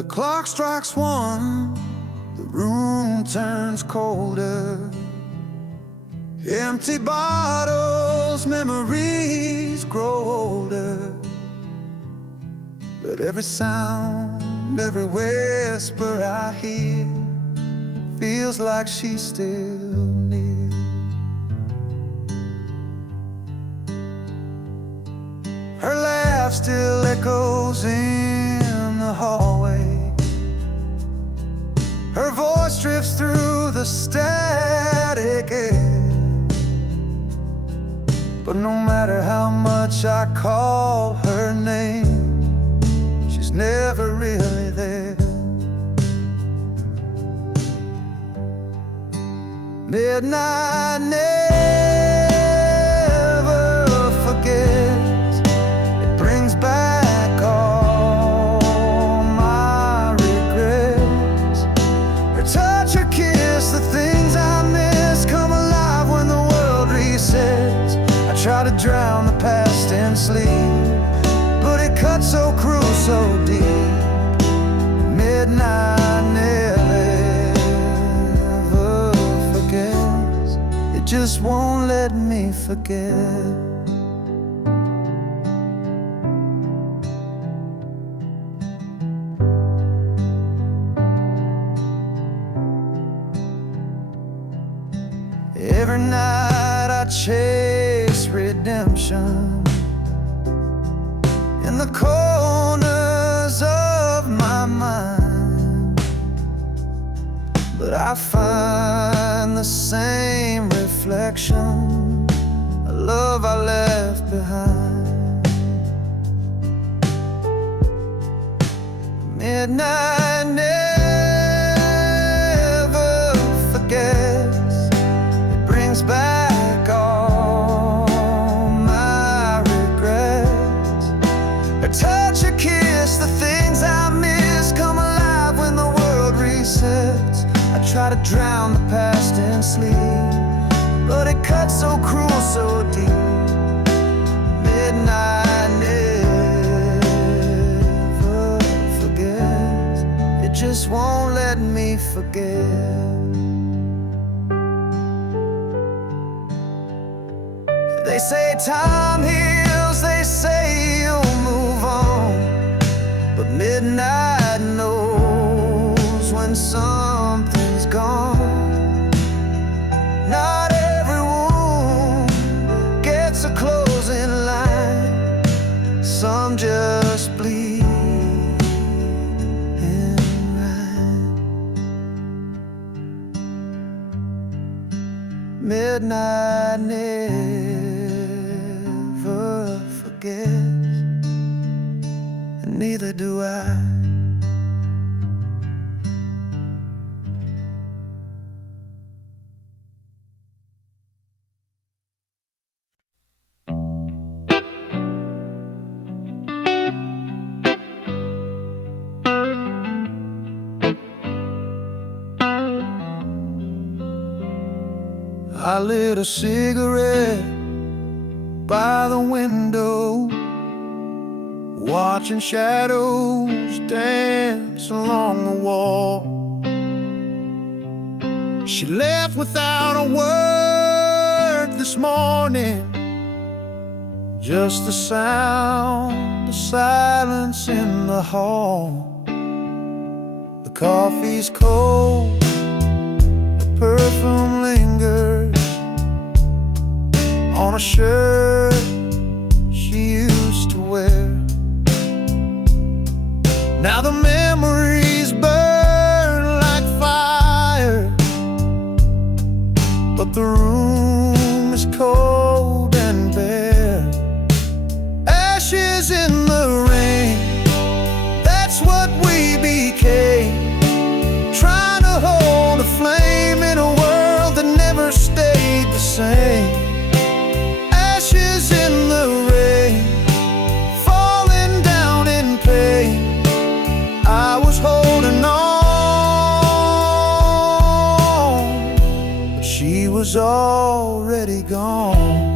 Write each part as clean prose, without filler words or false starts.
The clock strikes 1, the room turns colder. Empty bottles, memories grow older. But every sound, every whisper I hear feels like she's still near. Her laugh still echoes in the hallway. Her voice drifts through the static air. But no matter how much I call her name, she's never really there. Midnight never forgets. It brings back all my regrets. Her touch, her kiss, the things I miss come alive when the world resets. I try to drown the past in sleep, but it cuts so cruel, so deep. Midnight never forgets. It just won't let me forget. Every night I chase redemption in the corners of my mind, but I find the same reflection, a love I left behind. Midnight never forgets. It brings back all my regrets. Her touch, her kiss, the things I miss come alive when the world resets. I try to drown the past in sleep, but it cuts so cruel, so deep. Midnight never forgets. It just won't let me forget. They say time heals, they say you'll move on, but midnight knows when something's gone. Not every wound gets a closing line. Some just bleed in rhyme. Midnight never forgets, and neither do I. I lit a cigarette by the window, watching shadows dance along the wall. She left without a word this morning, just the sound of silence in the hall. The coffee's cold, the perfume lingers on a shirt she used to wear. Now the memories burn like fire, but the room is cold and bare. Ashes in the rain, that's what we became. Trying to hold a flame in a world that never stayed the same. Ashes in the rain, falling down in pain. I was holding on, but she was already gone.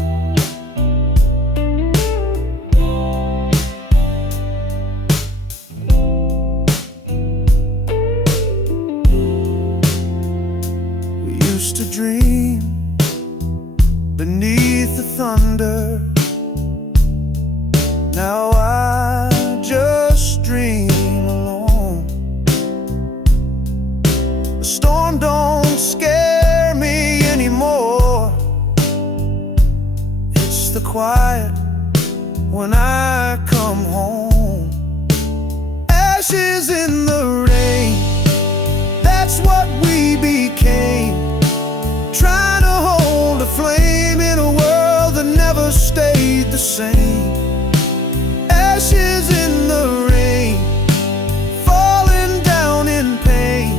used to dream beneath the thunder. Now I just dream alone. The storm don't scare me anymore. It's the quiet when I come home. Ashes in the rain, that's what we became. Trying to hold a flame in a world that never stayed the same. Ashes in the rain, falling down in pain.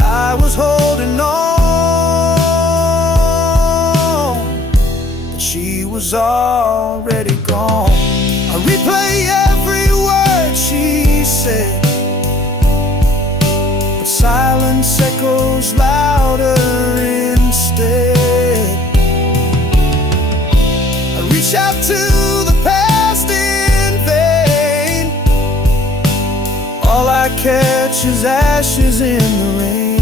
I was holding on, but she was already gone. I replay every word she said, but silence echoes louder instead. I reach out to the past in vain. All I catch is ashes in the rain.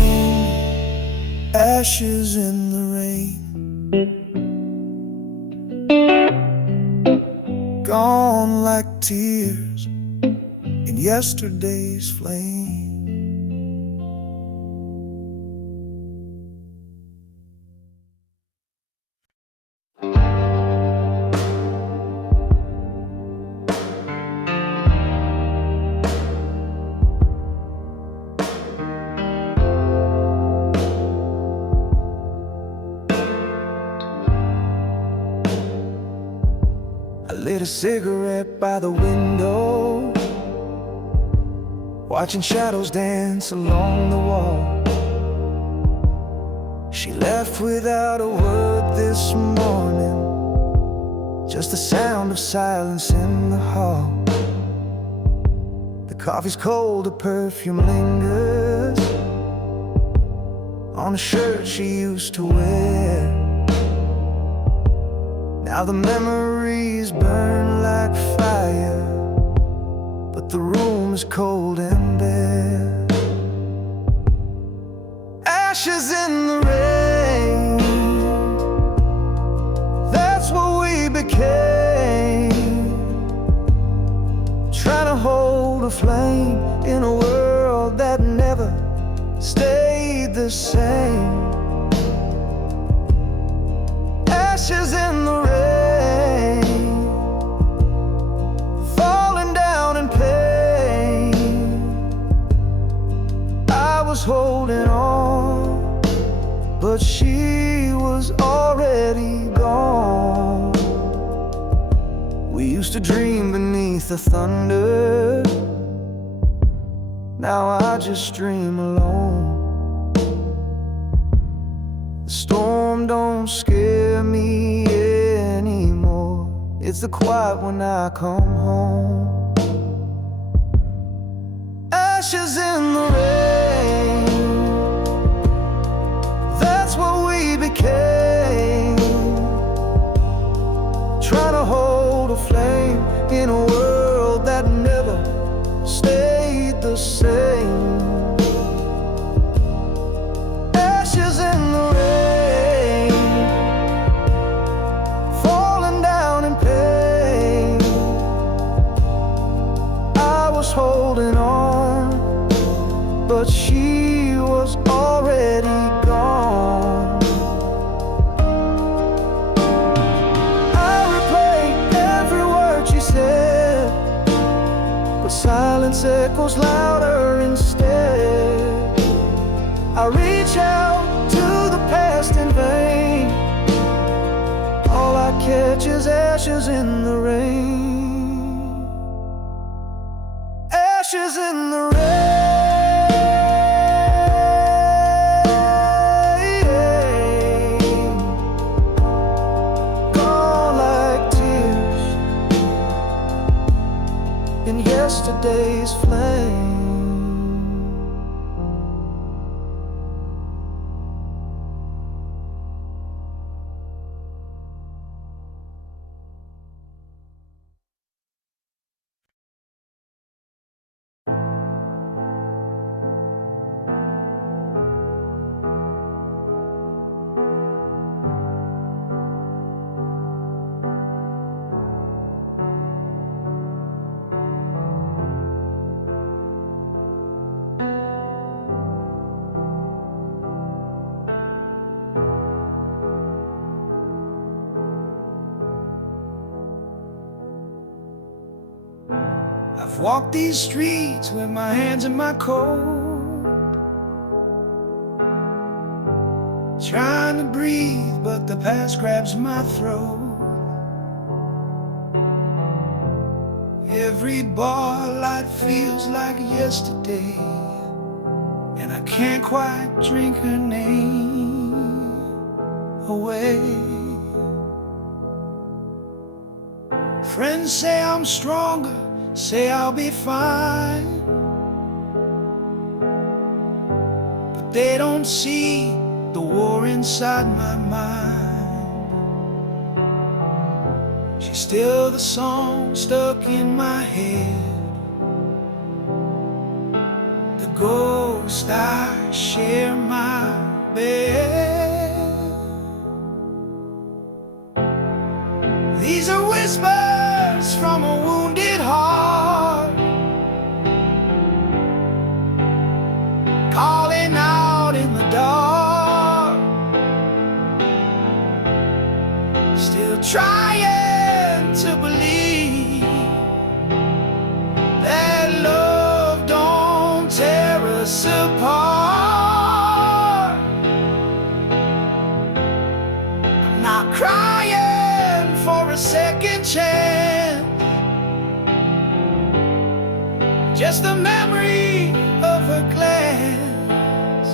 Ashes in the rain. Gone like tears in yesterday's flame. I lit a cigarette by the window, watching shadows dance along the wall. She left without a word this morning, just the sound of silence in the hall. The coffee's cold, the perfume lingers on a shirt she used to wear. Now the memories burn like fire, but the room is cold and bare. Ashes in the rain, that's what we became. Trying to hold a flame in a world that never stayed the same. Ashes in the rain, falling down in pain. I was holding on, but she was already gone. We used to dream beneath the thunder. Now I just dream alone. The storm don't scare me anymore. It's the quiet when I come home. Ashes in the rain, that's what we became. Trying to hold a flame in a world that never stayed the same. Ashes in the rain, falling down in pain. I was holding on, but she was already gone. I replayed every word she said, but silence echoes louder instead. I reach out to the past in vain. All I catch is ashes in the rain. Ashes in the rain. Gone like tears in yesterday's flame. I've walked these streets with my hands in my coat, trying to breathe, but the past grabs my throat. Every bar light feels like yesterday, and I can't quite drink her name away. Friends say I'm stronger, say I'll be fine, but they don't see the war inside my mind. She's still the song stuck in my head, the ghost I share my bed. These are whispers from a wounded heart, calling out in the dark, still trying to believe that love don't tear us apart. I'm not crying for a second chance, just the memory of her glance.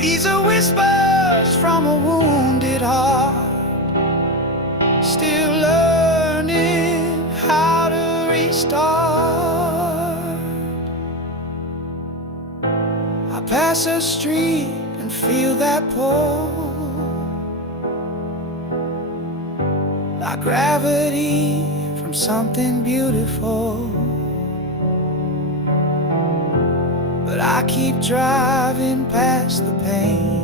These are whispers from a wounded heart, still learning how to restart. I pass a street and feel that pull, like gravity from something beautiful. But I keep driving past the pain,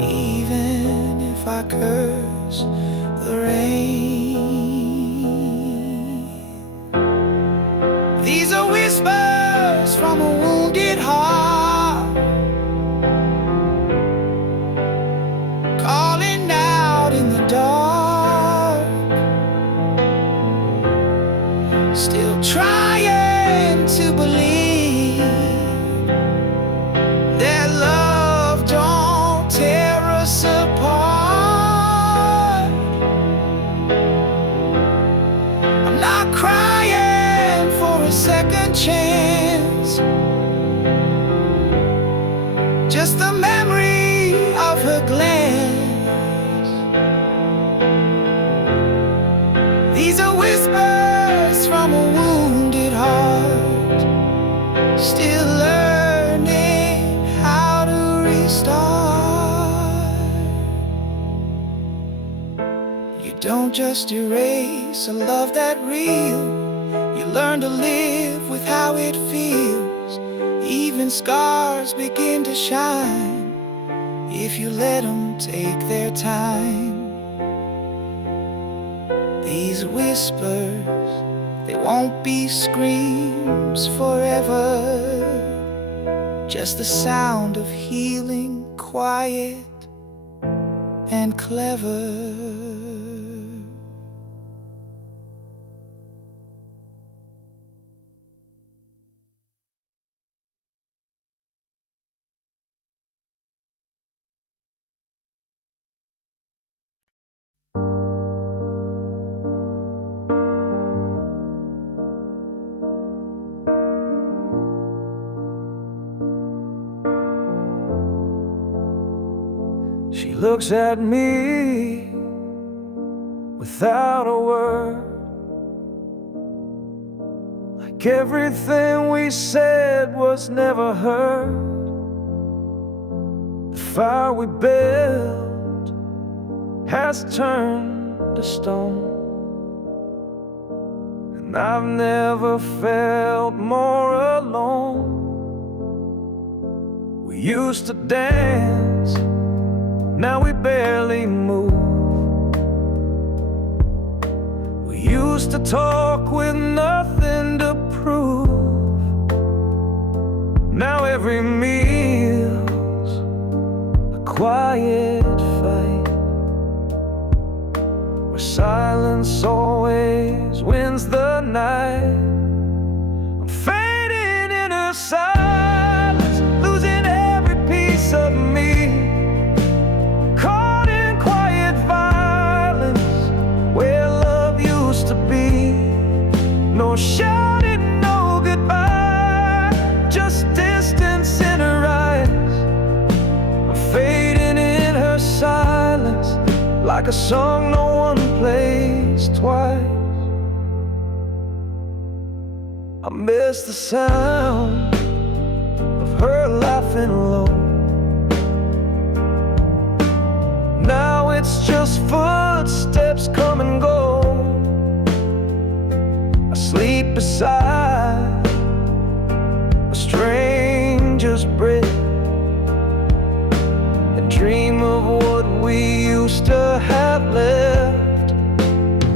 even if I curse the rain. These are whispers from a wounded heart, calling out in the dark, still trying to believe that love don't tear us apart. I'm not crying for a second chance, just the memory of her glance. These are whispers from a wounded heart, still learning how to restart. You don't just erase a love that real, you learn to live with how it feels. Even scars begin to shine if you let them take their time. These whispers, they won't be screams forever, just the sound of healing, quiet and clever. She looks at me without a word, like everything we said was never heard. The fire we built has turned to stone, and I've never felt more alone. We used to dance, now we barely move. We used to talk with nothing to prove. Now every meal's a quiet fight, where silence, losing every piece of me. Caught in quiet violence, where love used to be. No shouting, no goodbye, just distance in her eyes. I'm fading in her silence, like a song no one plays twice. I miss the sound of her laughing low. Now it's just footsteps come and go. I sleep beside a stranger's bed and dream of what we used to have left.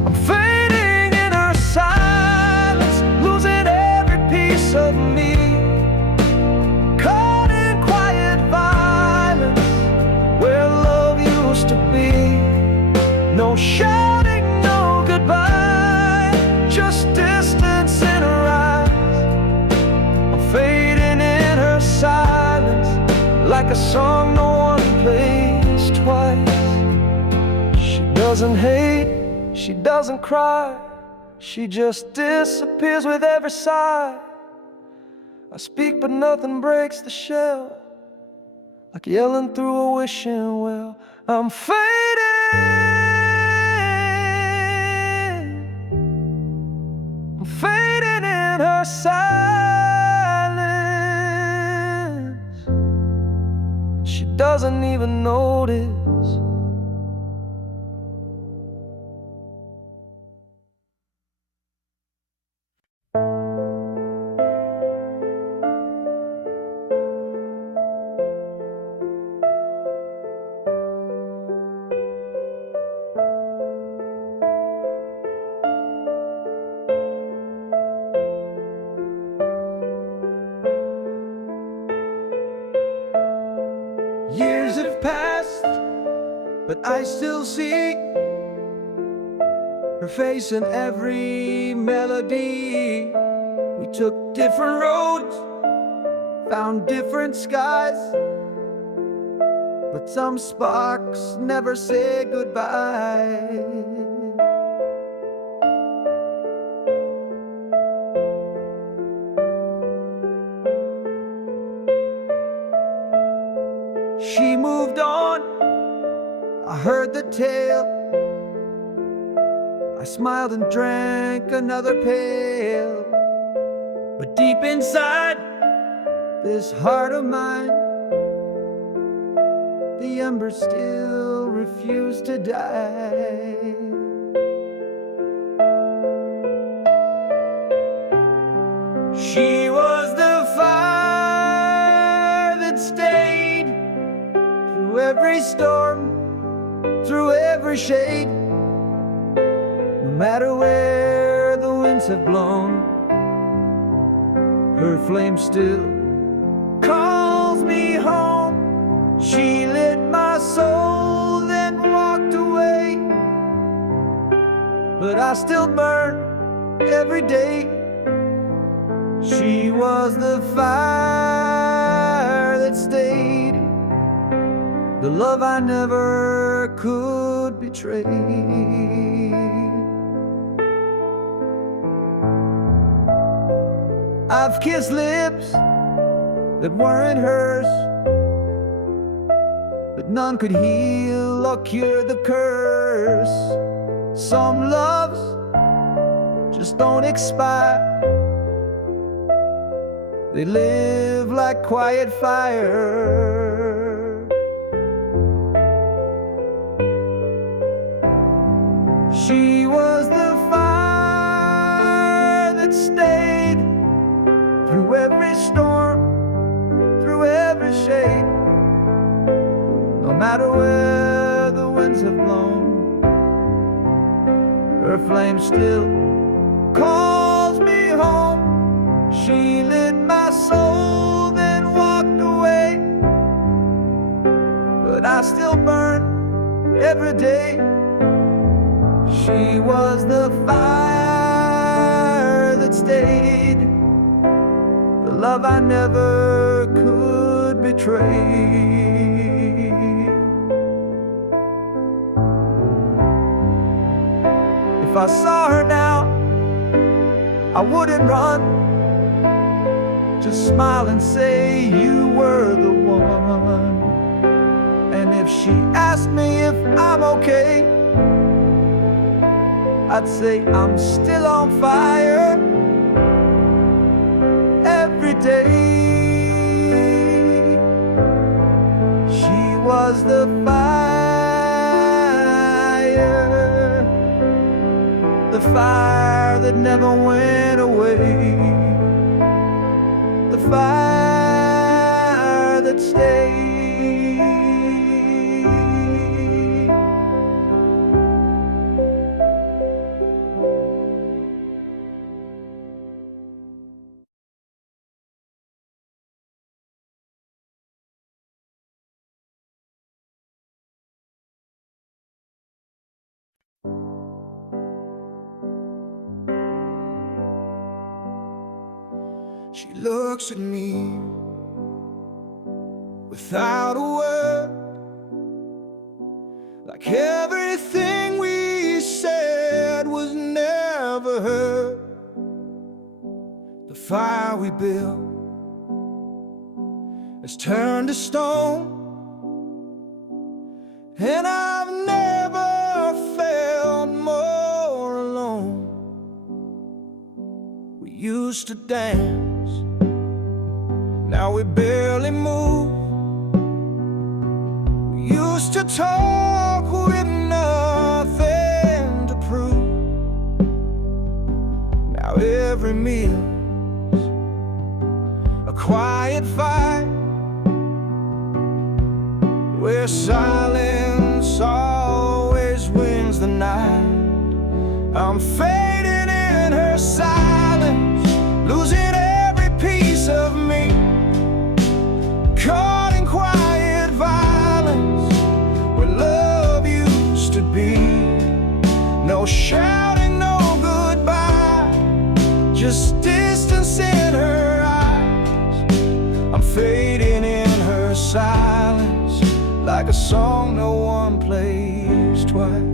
I'm fading in her silence, losing every piece of me. Caught in quiet violence, where love used to be. No shouting, no goodbye, just distance in her eyes. I'm fading in her silence, like a song no one plays twice. She doesn't hate, she doesn't cry, she just disappears with every sigh. I speak but nothing breaks the shell, like yelling through a wishing well. I'm fading, I'm fading in her silence. She doesn't even notice. Years have passed, but I still see her face in every melody. We took different roads, found different skies, but some sparks never say goodbye. She moved on, I heard the tale. I smiled and drank another pail. But deep inside this heart of mine, the embers still refuse to die. She was the fire that stayed through every storm, through every shade. No matter where the winds have blown, her flame still calls me home. She lit my soul, then walked away, but I still burn every day. She was the fire that stayed, the love I never could betray. I've kissed lips that weren't hers, but none could heal or cure the curse. Some loves just don't expire, they live like quiet fire. She was the fire that stayed through every storm, through every shade. No matter where the winds have blown, her flame still calls me home. She lit my soul, then walked away, but I still burn every day. She was the fire that stayed, the the love I never could betray. If I saw her now, I wouldn't run, just smile and say you were the one. And if she asked me if I'm okay, I'd say I'm still on fire every day. She was the fire that never went away, the fire that stayed. She looks at me without a word, like everything we said was never heard. The fire we built has turned to stone, and I've never felt more alone. We used to dance, now we barely move. We used to talk with nothing to prove. Now every meal's a quiet fight, where silence always wins the night. I'm fading in her silence, losing every piece of me, caught in quiet violence, where love used to be. No shouting, no goodbye, just distance in her eyes. I'm fading in her silence, like a song no one plays twice.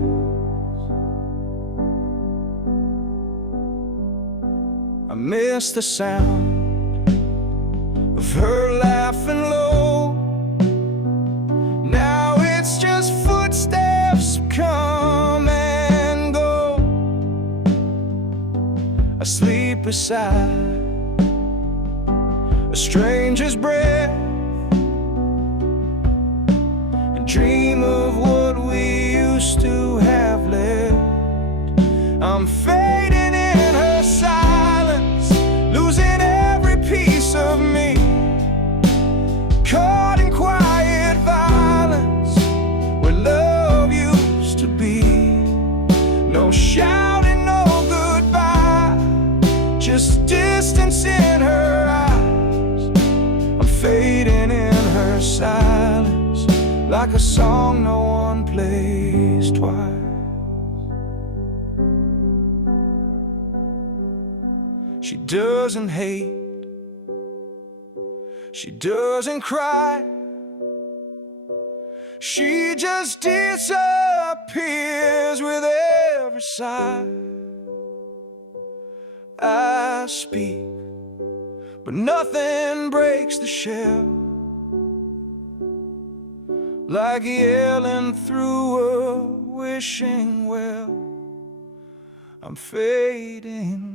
I miss the sound of her laughing low. Now it's just footsteps come and go. I sleep beside a stranger's breath and dream of what we used to have left. I'm fading in her silence, losing every piece of me, caught in quiet violence, where love used to be. No shouting, no goodbye, just distance in her eyes. I'm fading in her silence, like a song no one plays twice. She doesn't hate, she doesn't cry, she just disappears with every sigh. I speak, but nothing breaks the shell, like yelling through a wishing well. I'm fading,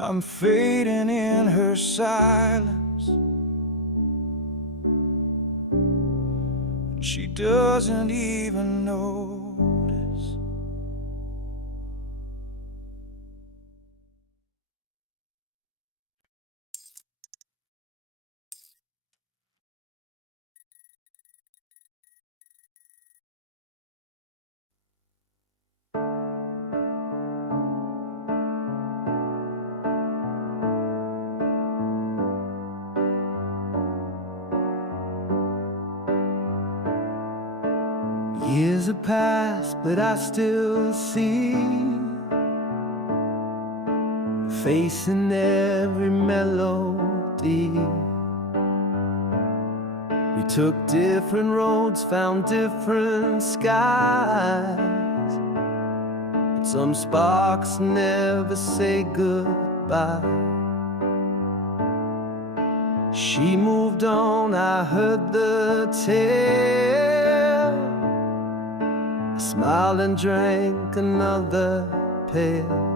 I'm fading in her silence, and she doesn't even notice. Years have passed, but I still see the same old face. She doesn't hate, she doesn't cry, she just disappears with every sigh. I speak, but nothing breaks the shell, like yelling through a wishing well. I'm fading, I'm fading in her silence, like a song no one plays twice. Years have passed, but I still see facing every melody. We took different roads, found different skies, but some sparks never say goodbye. She moved on, I heard the tale. I smiled and drank another pail.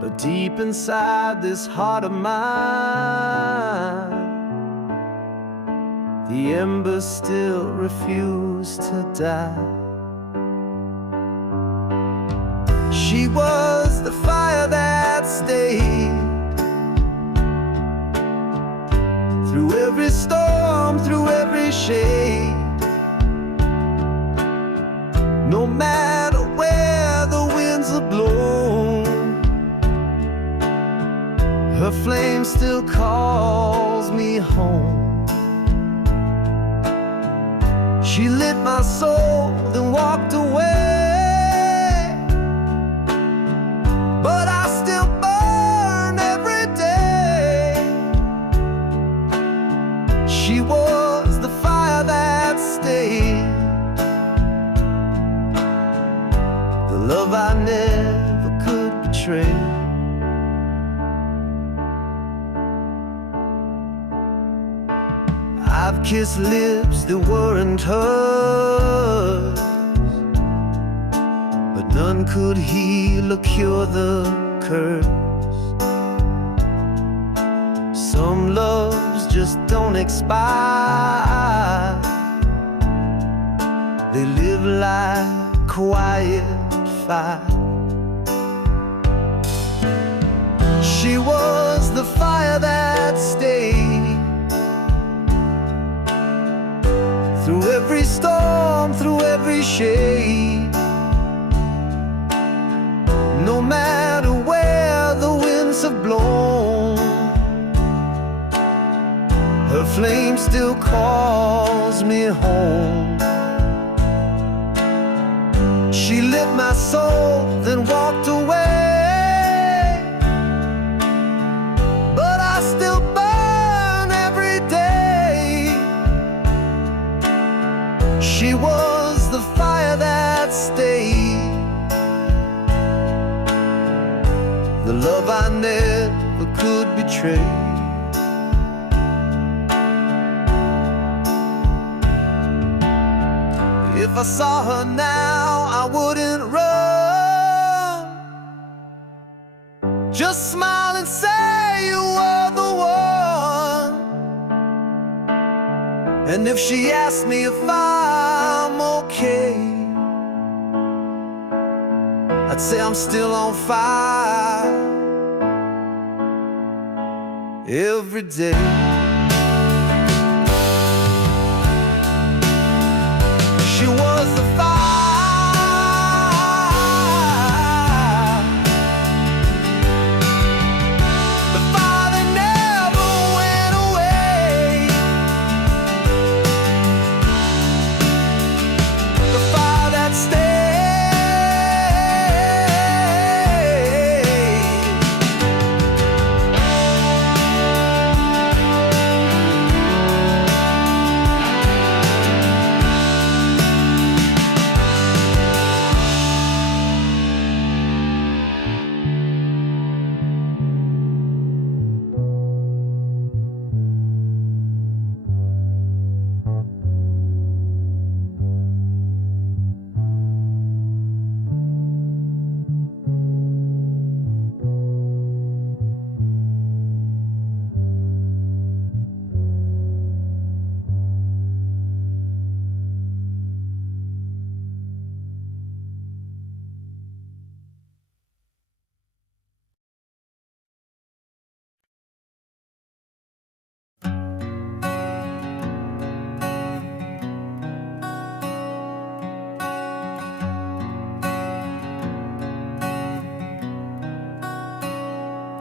But deep inside this heart of mine, the embers still refuse to die. She was the fire that stayed through every storm, through every shade. No matter where the winds are blown, her flame still calls me home. She lit my soul, then walked away, but I still burn every day. She was the fire that stayed, the love I never could betray. I've kissed lips that weren't hers, but none could heal or cure the curse. Some loves just don't expire, they live like quiet fire. She was the fire that stayed through every storm, through every shade. No matter where the winds have blown, her flame still calls me home. She lit my soul, then walked away, but I still burn every day. She was the fire that stayed, the love I never could betray. If I saw her now, I wouldn't run, just smile and say you were the one. And if she asked me if I'm okay, I'd say I'm still on fire every day. She was the fire, the fire that never went away, the fire that stayed.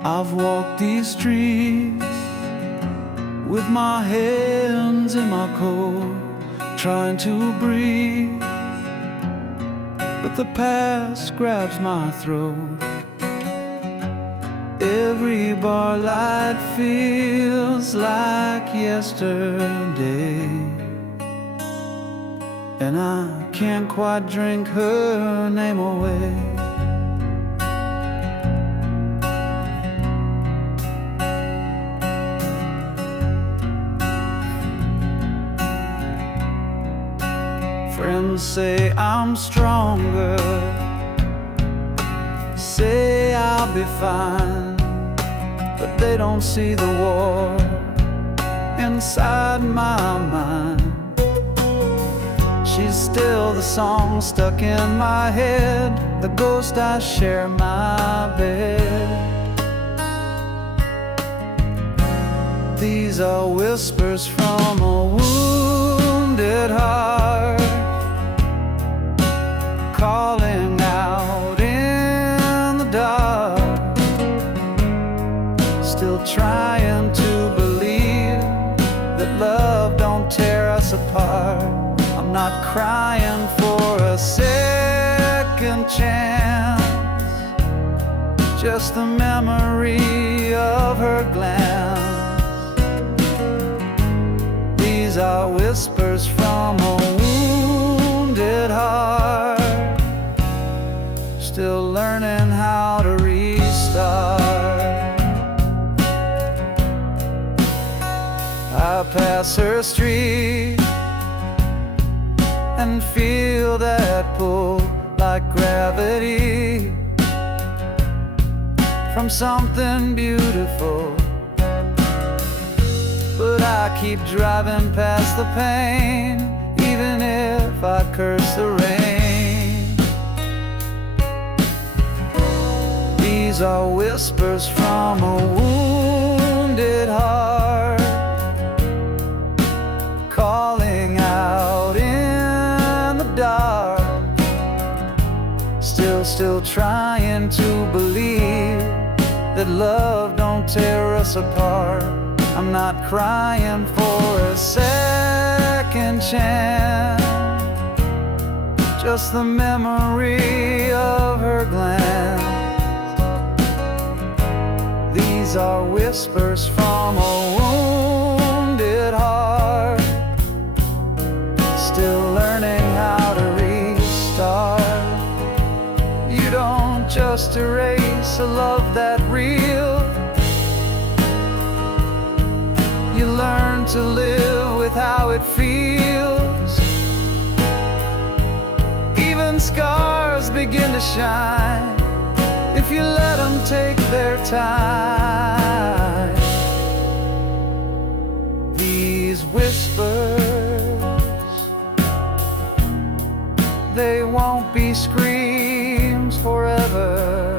I've walked these streets with my hands in my coat, trying to breathe, but the past grabs my throat. Every bar light feels like yesterday, and I can't quite drink her name away. Friends say I'm stronger, say I'll be fine, but they don't see the war inside my mind. She's still the song stuck in my head, the ghost I share my bed. These are whispers from a wounded heart, calling out in the dark, still trying to believe that love don't tear us apart. I'm not crying for a second chance, just the memory of her glance. These are whispers from a wounded heart, still learning how to restart. I pass her street and feel that pull like gravity from something beautiful, but I keep driving past the pain, even if I curse the rain. These are whispers from a wounded heart, calling out in the dark, still trying to believe that love don't tear us apart. I'm not crying for a second chance, just the memory of her glance. These are whispers from a wounded heart, still learning how to restart. You don't just erase a love that real, you learn to live with how it feels. Even scars begin to shine if you let them take their time. These whispers, they won't be screams forever,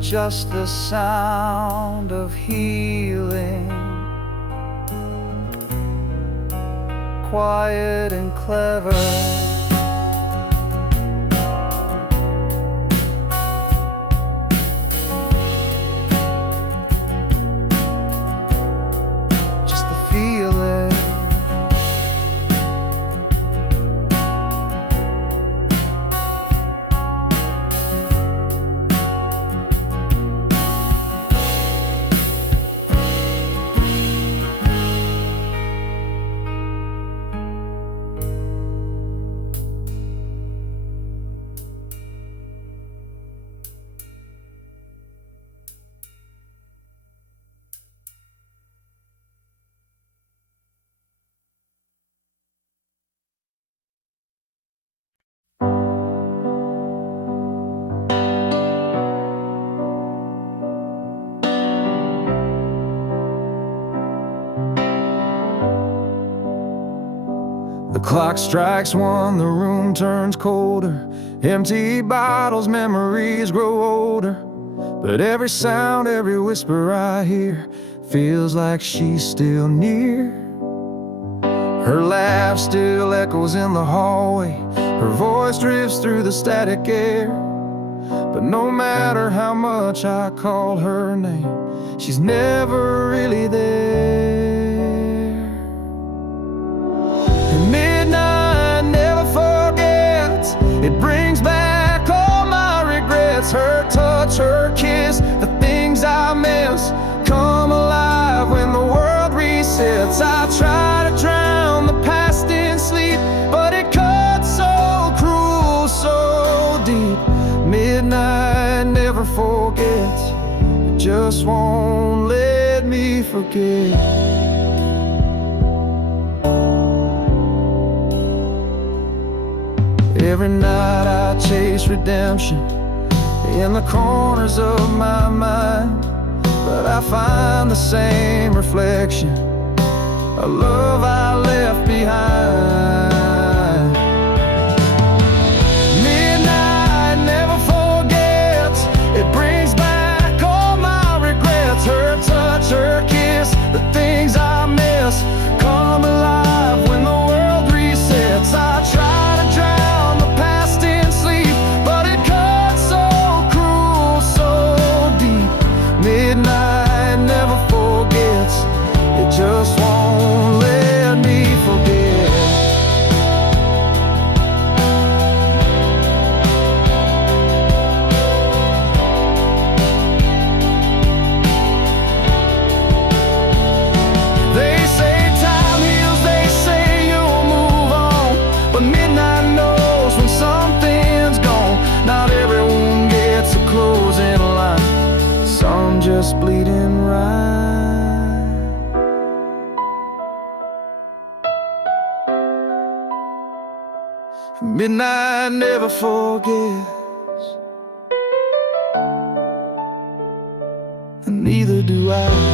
just the sound of healing, quiet and clever. Just the feeling. The clock strikes one, the room turns colder. Empty bottles, memories grow older. But every sound, every whisper I hear feels like she's still near. Her laugh still echoes in the hallway, her voice drifts through the static air. But no matter how much I call her name, she's never really there. And midnight never forgets, it brings back miss come alive when the world resets. I try to drown the past in sleep, but it cuts so cruel, so deep. Midnight never forgets, it just won't let me forget. Every night I chase redemption in the corners of my mind, but I find the same reflection, a love I left behind. Midnight never forgets, it brings back all my regrets. Her touch, her kiss, the things I miss come alive when the world resets. I try to drown the past in sleep, but it cuts so cruel, so deep. Midnight never forgets, it just won't let me forget. They say time heals, they say you'll move on, but midnight knows when something's gone. Not everyone gets a closing line, some just bleeding right. Midnight never forgets, and neither do I.